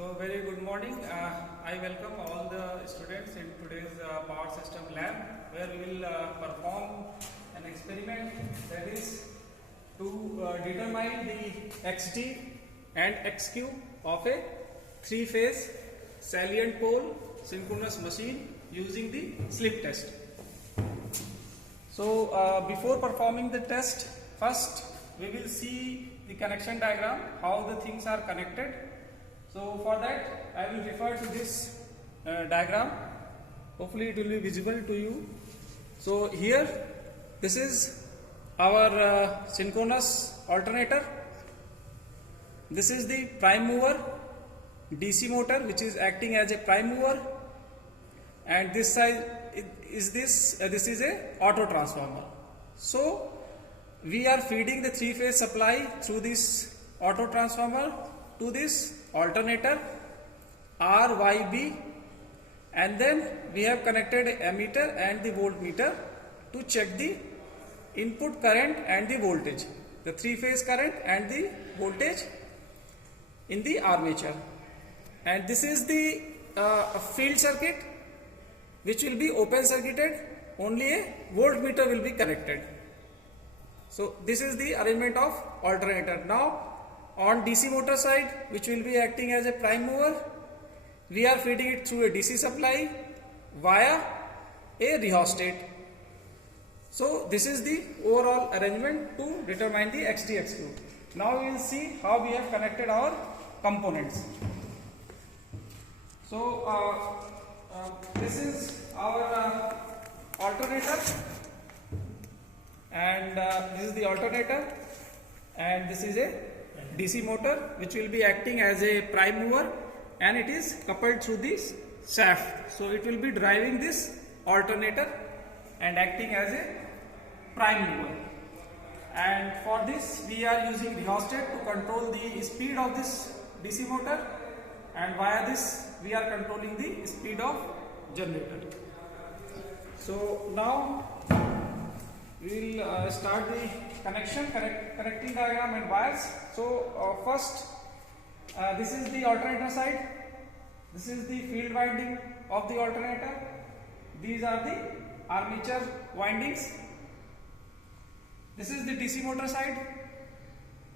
So very good morning. I welcome all the students in today's power system lab, where we will perform an experiment, that is to determine the XT and XQ of a three-phase salient pole synchronous machine using the slip test. So before performing the test, first we will see the connection diagram, how the things are connected. So for that I will refer to this diagram. Hopefully it will be visible to you. So here this is our synchronous alternator. This is the prime mover DC motor which is acting as a prime mover, and this side is this is a auto transformer. So we are feeding the three-phase supply through this auto transformer to this alternator RYB, and then we have connected ammeter and the voltmeter to check the input current and the voltage, the three-phase current and the voltage in the armature. And this is the field circuit which will be open circuited, only a voltmeter will be connected. So this is the arrangement of alternator. Now on DC motor side, which will be acting as a prime mover, we are feeding it through a DC supply via a rheostat. So this is the overall arrangement to determine the XT/XQ. Now we will see how we have connected our components. So this is our alternator, and this is the alternator, and this is a DC motor which will be acting as a prime mover, and it is coupled through this shaft. So it will be driving this alternator and acting as a prime mover. And for this we are using rheostat to control the speed of this DC motor, and via this we are controlling the speed of generator. So now we will start the connecting diagram and wires. So first this is the alternator side, this is the field winding of the alternator, these are the armature windings, this is the DC motor side.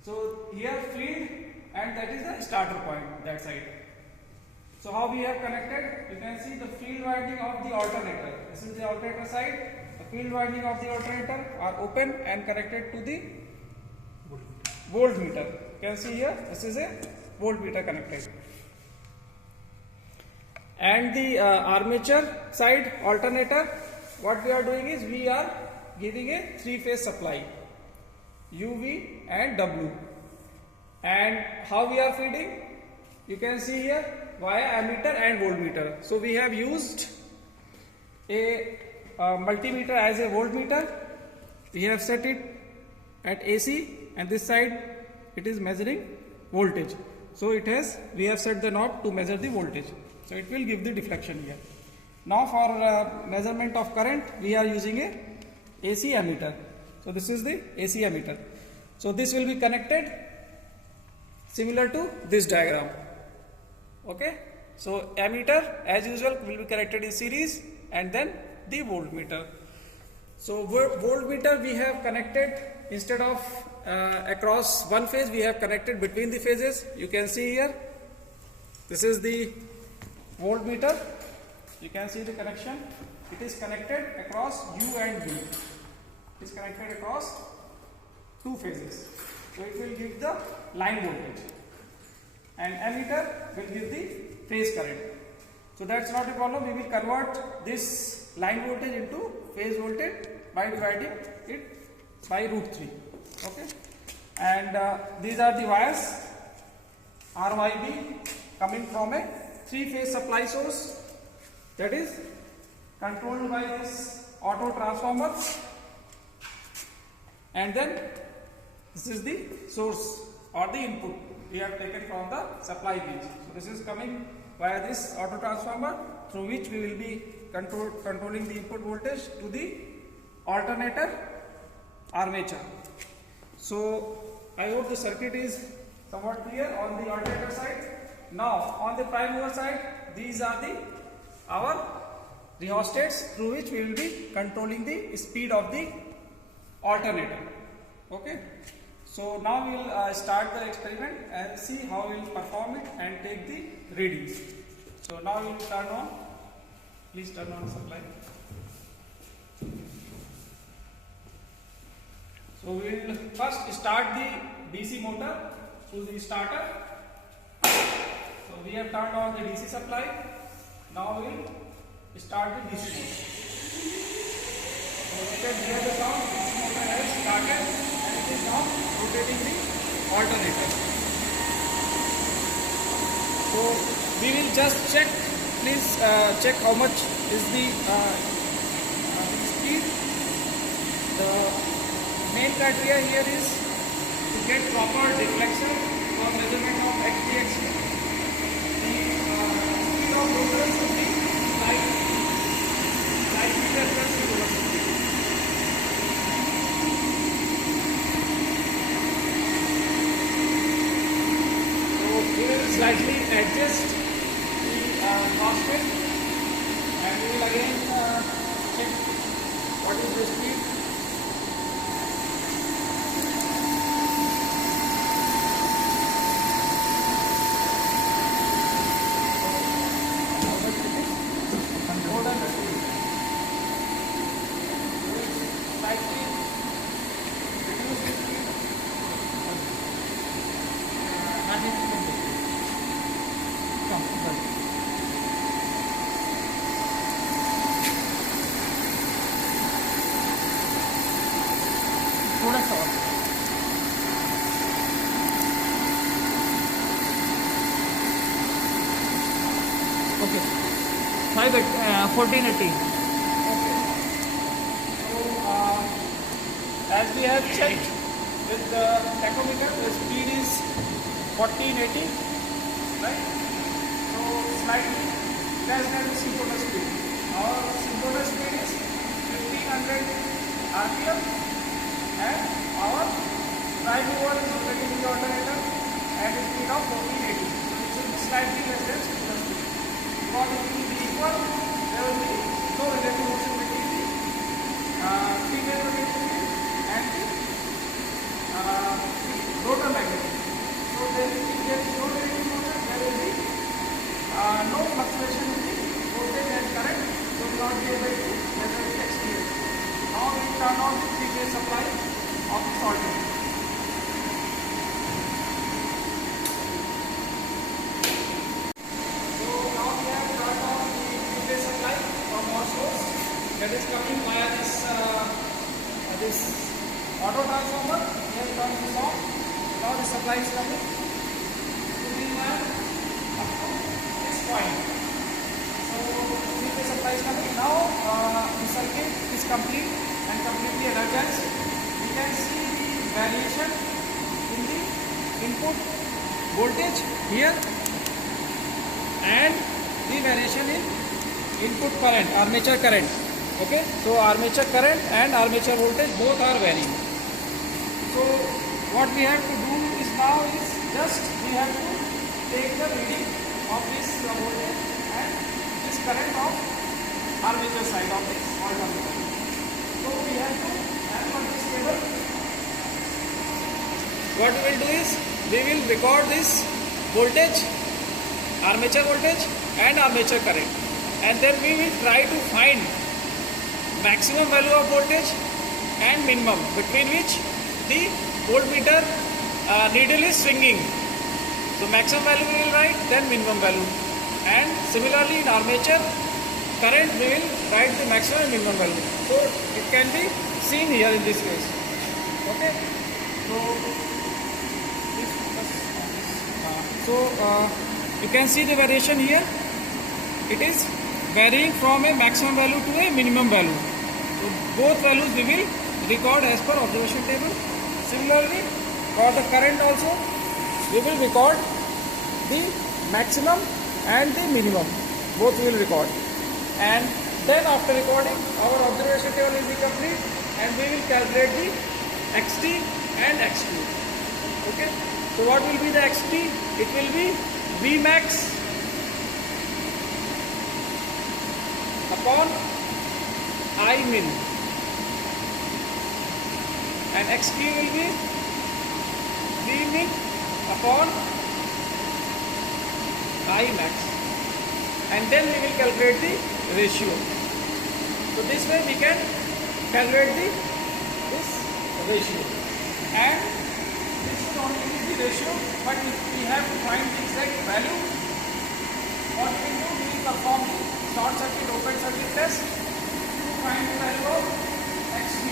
So here field, and that is the starter point, that side. So how we have connected, you can see the field winding of the alternator, this is the alternator side. The field winding of the alternator are open and connected to the voltmeter. You can see here, this is a voltmeter connected. And the armature side alternator, what we are doing is we are giving a three-phase supply, UV and W. And how we are feeding, you can see here, via ammeter and voltmeter. So we have used a multimeter as a voltmeter. We have set it at AC, and this side it is measuring voltage. So we have set the knob to measure the voltage. So it will give the deflection here. Now for measurement of current, we are using a AC ammeter. So this is the AC ammeter. So this will be connected similar to this diagram. Okay. So ammeter as usual will be connected in series, and then the voltmeter. So voltmeter we have connected, instead of across one phase, we have connected between the phases. You can see here, this is the voltmeter. You can see the connection. It is connected across U and V. It is connected across two phases. So it will give the line voltage, and ammeter will give the phase current. So that's not a problem. We will convert this line voltage into phase voltage by dividing it by √3. Okay. And these are the wires RYB coming from a three-phase supply source, that is controlled by this auto transformer, and then this is the source or the input we have taken from the supply page. So this is coming via this auto transformer, through which we will be controlling the input voltage to the alternator armature. So I hope the circuit is somewhat clear on the alternator side. Now on the prime mover side, these are our rheostats through which we will be controlling the speed of the alternator. Okay. So now we will start the experiment and see how we will perform it and take the readings. So now we will turn on. Please turn on supply. So we will first start the DC motor through the starter. So we have turned on the DC supply. Now we will start the DC motor. So you can hear the sound. DC motor has started and it is now rotating the alternator. So we will just check. Please check how much is the speed. The main criteria here is to get proper deflection for measurement of XT. The speed of rotor should be slightly less than velocity. So we will slightly adjust constant and we will again check what is the speed. More than the speed. Slightly reduce the speed. थोड़ा सा और okay 1480. Okay. So as we have checked with the tachometer, the speed is 1480, right? So slightly less than the synchronous speed. Our synchronous speed is 1500 RPM. And our prime mover is rotating the alternator at a speed of 1480. So it should be slightly less than synchronous speed. Because it will be equal, there will be no relative motion between the female rotating wheel and the rotor magnetic. So there is no relative motion, there will be no fluctuation in the voltage and current. So we will not be able to measure the exterior. Now we turn on the 3-phase supply of this alternator. So now we have turned on the 3-phase supply from our source that is coming via this auto transformer. We have turned this on. Now the supply is coming to the wire up to this point. So 3-phase supply is coming. Now the circuit is complete and completely energized. We can see the variation in the input voltage here and the variation in input current, armature current. Okay, so armature current and armature voltage both are varying. So what we have to do is now is just we have to take the reading of this voltage and this current of armature side of this alternator. So we have to have on this table. What we will do is we will record this voltage, armature voltage and armature current, and then we will try to find maximum value of voltage and minimum between which the voltmeter needle is swinging. So maximum value we will write, then minimum value, and similarly in armature current we will write the maximum and minimum value. So it can be seen here in this case. Okay. So you can see the variation here. It is varying from a maximum value to a minimum value. So both values we will record as per observation table. Similarly for the current also we will record the maximum and the minimum. Both we will record. And then after recording, our observation table will be complete and we will calculate the XT and XQ. Okay. So what will be the XT? It will be V max upon I min, and XQ will be V min upon I max, and then we will calculate the ratio. So this way we can calculate this ratio, and this is only the ratio, but if we have to find the exact value, what we will do, we will perform the short circuit open circuit test to find the value of XD,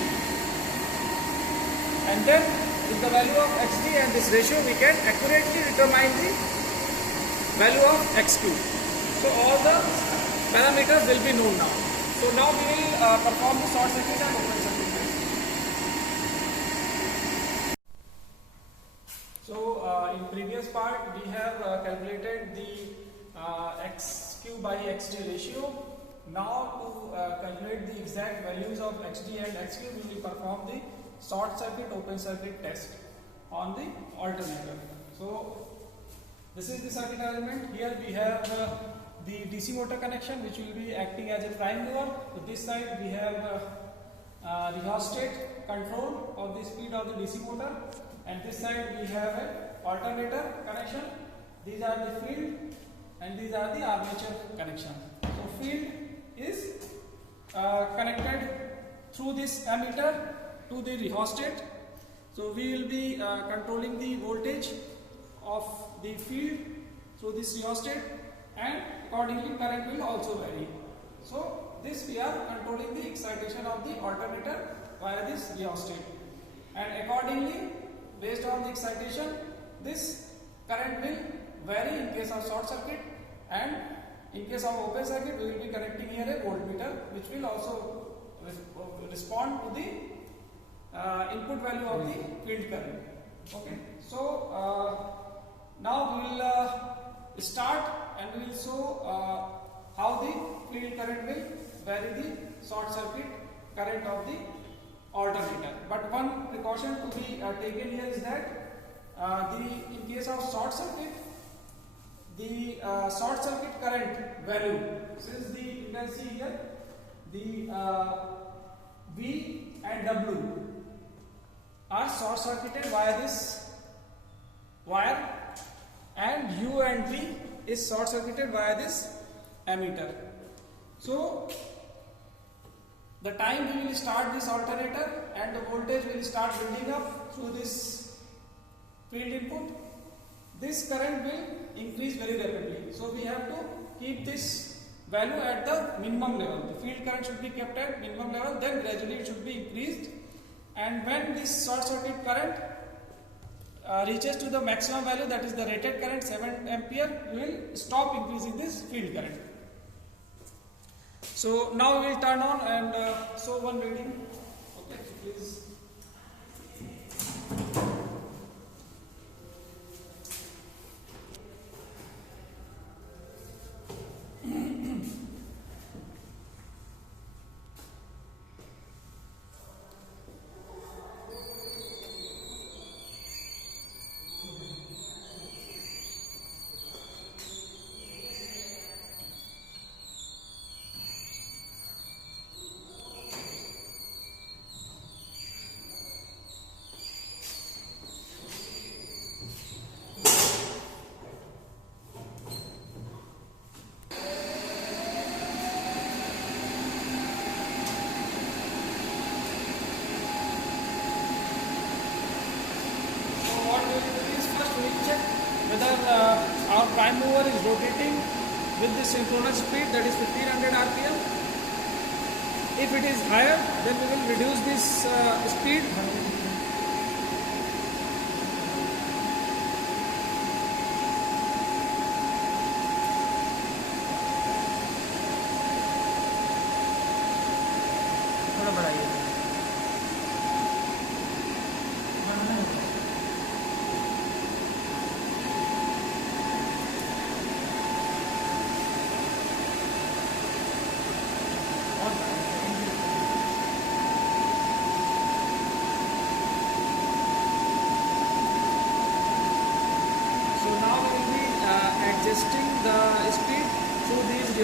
and then with the value of XD and this ratio we can accurately determine the value of XQ. So all the parameters will be known now. So now we will perform the short circuit and open circuit test. So in previous part we have calculated the XQ by XD ratio. Now to calculate the exact values of XD and XQ, we will perform the short circuit open circuit test on the alternator. So this is the circuit element. Here we have the DC motor connection, which will be acting as a prime mover. To this side we have rheostat control of the speed of the DC motor, and this side we have an alternator connection. These are the field and these are the armature connection. So field is connected through this ammeter to the rheostat. So we will be controlling the voltage of the field through this rheostat, and accordingly current will also vary. So this we are controlling the excitation of the alternator via this rheostat, and accordingly based on the excitation this current will vary in case of short circuit, and in case of open circuit we will be connecting here a voltmeter which will also respond to the input value of the field current. Okay, so now we will start and we will show how the field current will vary the short circuit current of the alternator. But one precaution to be taken here is that in case of short circuit, the short circuit current value, since you can see here the V and W are short circuited via this wire, and U and V is short circuited via this ammeter. So the time we will start this alternator and the voltage will start building up through this field input, this current will increase very rapidly. So we have to keep this value at the minimum level. The field current should be kept at minimum level, then gradually it should be increased, and when this short circuit current reaches to the maximum value, that is the rated current 7 ampere, we will stop increasing this field current. So now we will turn on and show one reading. Okay, please. Whether our prime mover is rotating with the synchronous speed, that is 1500 rpm. If it is higher, then we will reduce this speed. थोड़ा बढ़ाइए.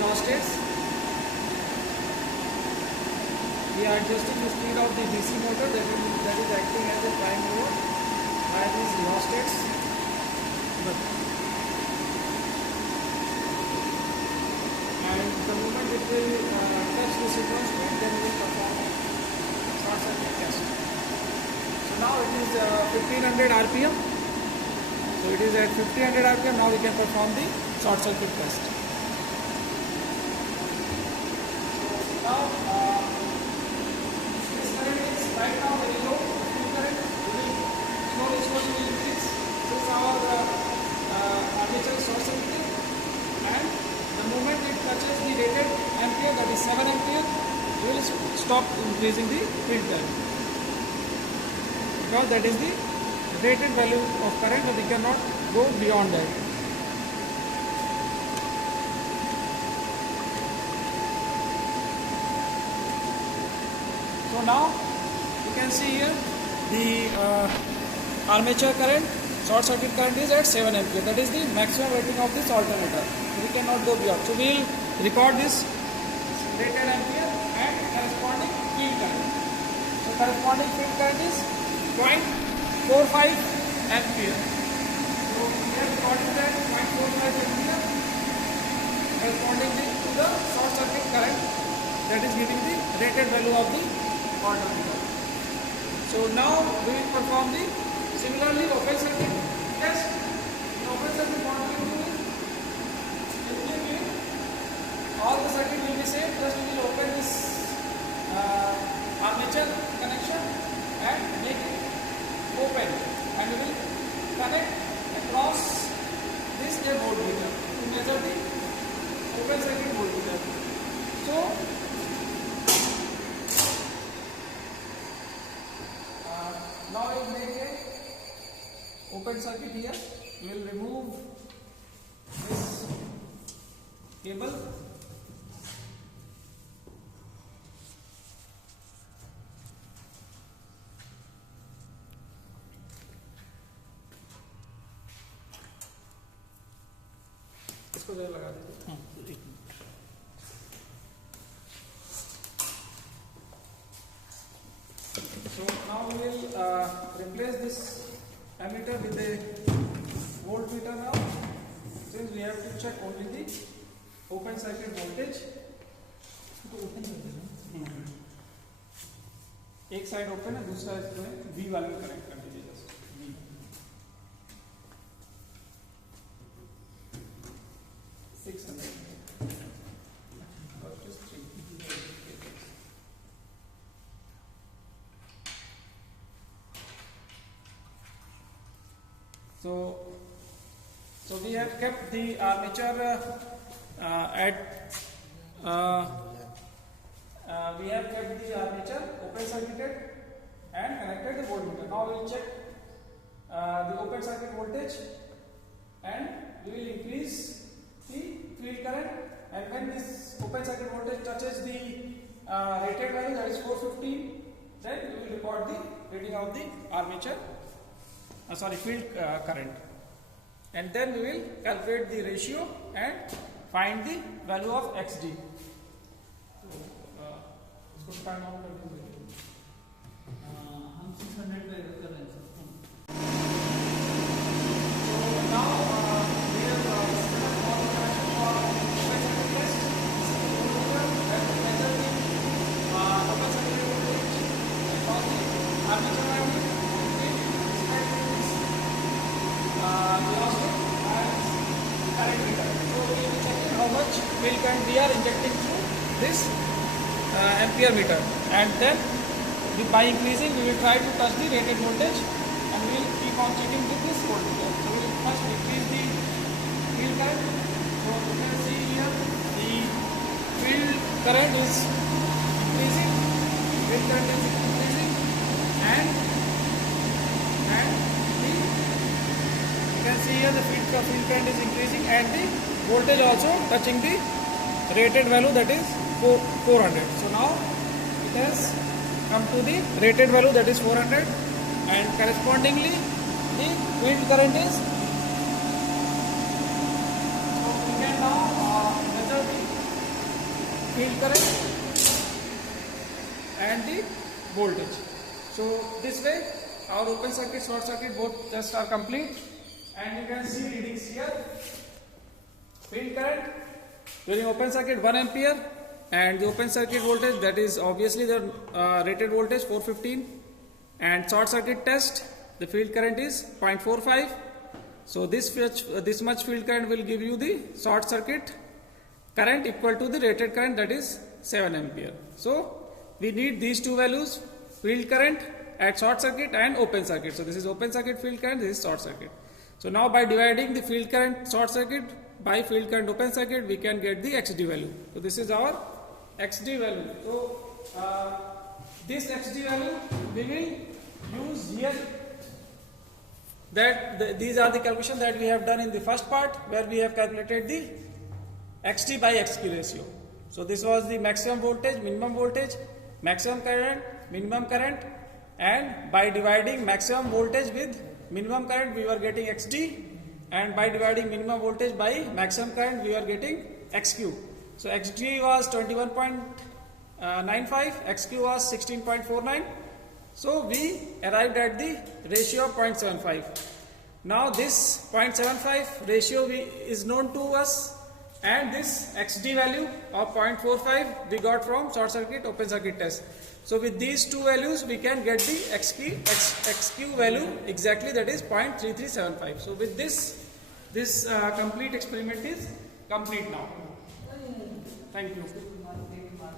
rheostats. We are adjusting the speed of the DC motor that is acting as a prime mover by these rheostats. And the moment it will touch the sequence point, then we will perform a short circuit test. So now it is 1500 RPM. So it is at 1500 RPM. Now we can perform the short circuit test. So now this current is right now very low. Field current will slowly increase. This is our armature short circuit, and the moment it touches the rated ampere, that is 7 ampere, we will stop increasing the field current, because that is the rated value of current, and we cannot go beyond that. So now you can see here the armature current, short circuit current is at 7 ampere. That is the maximum rating of this alternator. We cannot go beyond. So we will record this rated ampere and corresponding field current. So corresponding field current is 0.45 ampere. So we have recorded that 0.45 ampere corresponding to the short circuit current, that is giving the rated value of the alternator. So now we will perform the similarly open circuit test. In open circuit, what we will do is all the circuit will be same. Just we will open this armature connection and make it open, and we will connect across this voltmeter to measure the open circuit voltmeter. So now we will make a open circuit here. We will remove this cable. इसको जरा लगा दीजिए. So now we will replace this ammeter with a voltmeter now, since we have to check only the open circuit voltage. एक side open है, दूसरा इसमें V वाले में कनेक्ट कर दीजिए. Just V 600 just 3. So we have kept the armature we have kept the armature open circuited and connected the voltmeter. Now we will check the open circuit voltage, and we will increase the field current, and when this open circuit voltage touches the rated value, that is 415, then we will record the rating of the armature field current, and then we will calculate the ratio and find the value of XD. So इसको time out कर देंगे. हम 600 पे कर रहे हैं. So now we have set up all the connection for open circuit test. That will measure the open circuit voltage across the armature wire. Current meter. So we will check how much field current we are injecting through this ampere meter, and then by increasing we will try to touch the rated voltage, and we will keep on checking with this voltmeter. So we will first increase the field current. So you can see here the field current is increasing, and you can see here the field current is increasing, and the voltage also touching the rated value, that is 400. So now it has come to the rated value, that is 400, and correspondingly the field current is. So we can now measure the field current and the voltage. So this way our open circuit, short circuit both tests are complete, and you can see readings here. Field current during open circuit 1 ampere, and the open circuit voltage, that is obviously the rated voltage 415, and short circuit test the field current is 0.45. so this much field current will give you the short circuit current equal to the rated current, that is 7 ampere. So we need these two values, field current at short circuit and open circuit. So this is open circuit field current, this is short circuit. So now by dividing the field current short circuit by field current open circuit, we can get the XD value. So this is our XD value. So this XD value we will use here. These are the calculations that we have done in the first part, where we have calculated the XD by XQ ratio. So this was the maximum voltage, minimum voltage, maximum current, minimum current, and by dividing maximum voltage with minimum current we were getting XD, and by dividing minimum voltage by maximum current we are getting XQ. So XD was 21.95, XQ was 16.49. So we arrived at the ratio of 0.75. Now this 0.75 ratio is known to us, and this XD value of 0.45 we got from short circuit open circuit test. So with these two values we can get the XQ value exactly, that is 0.3375. So with this complete experiment is complete now. Thank you.